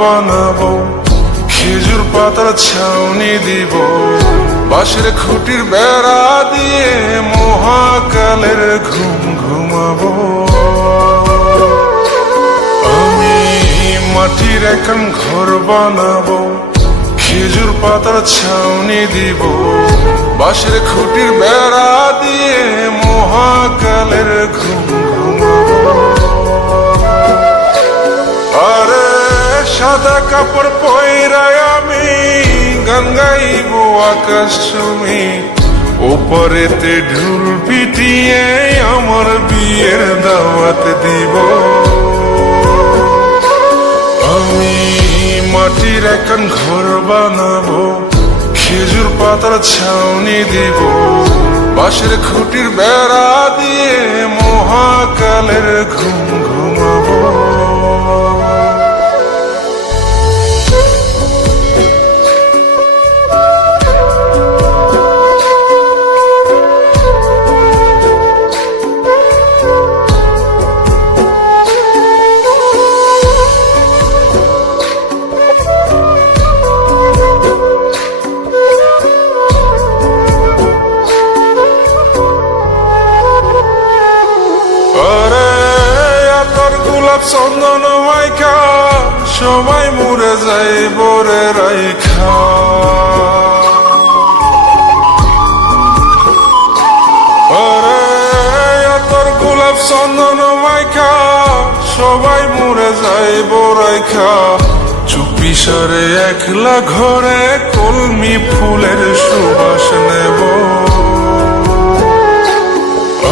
বানাবো, খেজুর পাতার ছাউনি দিব, বাঁশের খুঁটির বেড়া দিয়ে মহাকালের ঘুম ঘুমাবো। আমি মাটির এখন ঘর বানাবো, খেজুর পাতার ছাউনি দিব, বাঁশের খুঁটির বেড়া দিয়ে মহাকালের ঘুম ঘুমাবো। আরে সাদা কাপড় পয়রায় আমি গান গাইব আকাশ চুমি, ওপরেতে ঢুল পিটিয়ে আমার বিয়ের দাওয়াত দিব। আমি মাটির এখন ঘর বানাবো, খেজুর পাতার ছাউনি দিব, বাঁশের খুঁটির বেড়া দিয়ে মহাকালের ঘুম ঘুমাবো। চন্দন মাইকা সবাই মরে যায় বরে রাইখা, আরে তোর গোলাপ চন্দন মাইকা সবাই মরে যায় বরাইখা, চুপি সারে একলা ঘরে কলমি ফুলের সুবাস নেব।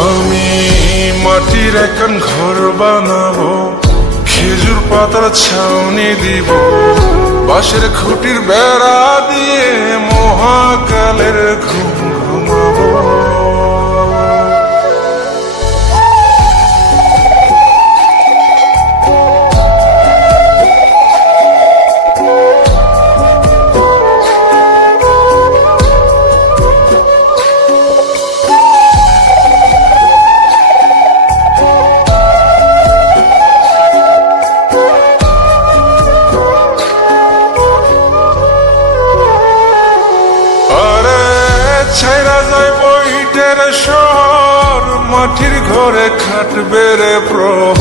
আমি মাটির এখন ঘর বানাবো, খেজুর পাতার ছাউনি দিব, বাঁশের খুঁটির বেড়া দিয়ে মহাকালের ঘুম ঘুমাবো। ছাইরা যায় বইটের শহর, মাটির ঘরে খাটবে রে প্রহর।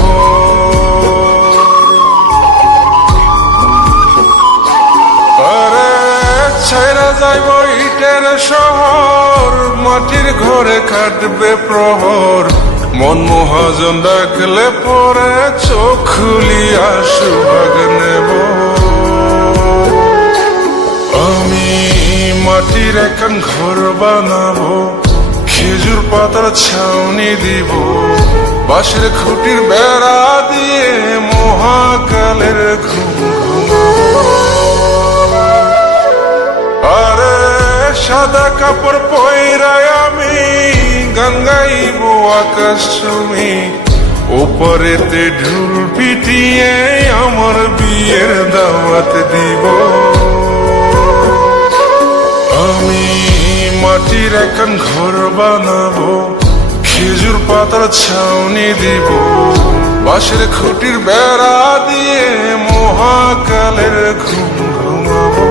আরে ছাইরা যায় বইটের শহর, মাটির ঘরে খাটবে প্রহর। মন মহাজন ডাকলে পরে চোখ খুলিয়া সুভাগ নেব। আমি মাটির এখন ঘর বানাবো, খেজুর পাতার ছাউনি দিব, বাঁশের খুঁটির বেড়া দিয়ে মহাকালের ঘুম ঘুমাবো। আরে সাদা কাপড় পয়রায় আমি গান গাইব আকাশ চুমি, ওপরেতে ঢুল পিটিয়ে আমার বিয়ের দাওয়াত দিব। আমি মাটির এখন ঘর বানাবো, খেজুর পাতার ছাউনি দিব, বাঁশের খুঁটির বেড়া দিয়ে মহাকালের ঘুম ঘুমাবো।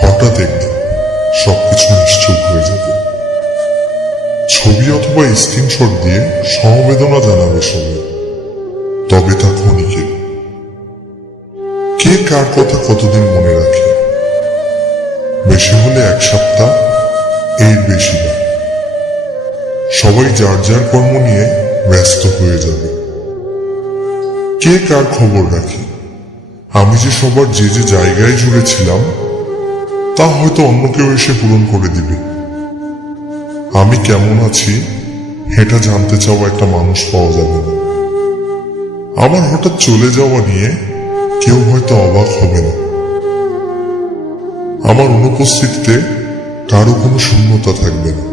হঠাৎ একদিন সবকিছু নিশ্চুপ হয়ে যাবে। ছবি অথবা স্ক্রিনশট দিয়ে সমবেদনা জানাবে সবাই, তবে তা ক্ষণিকের। কে কার কথা কতদিন মনে রাখে? বেশি হলে এক সপ্তাহ, এর বেশি না। সবাই যার যার কর্ম নিয়ে ব্যস্ত হয়ে যাবে। কে কার খবর রাখে? আমি যে সবার যে যে জায়গায় জুড়েছিলাম তা হয়তো অন্য কেউ এসে পূরণ করে দিবে। আমি কেমন আছি এটা জানতে চাওয়া একটা মানুষ পাওয়া যাবে না। আমার হঠাৎ চলে যাওয়া নিয়ে কেউ হয়তো অবাক হবে না। আমার অনুপস্থিতিতে কারো কোনো শূন্যতা থাকবে না।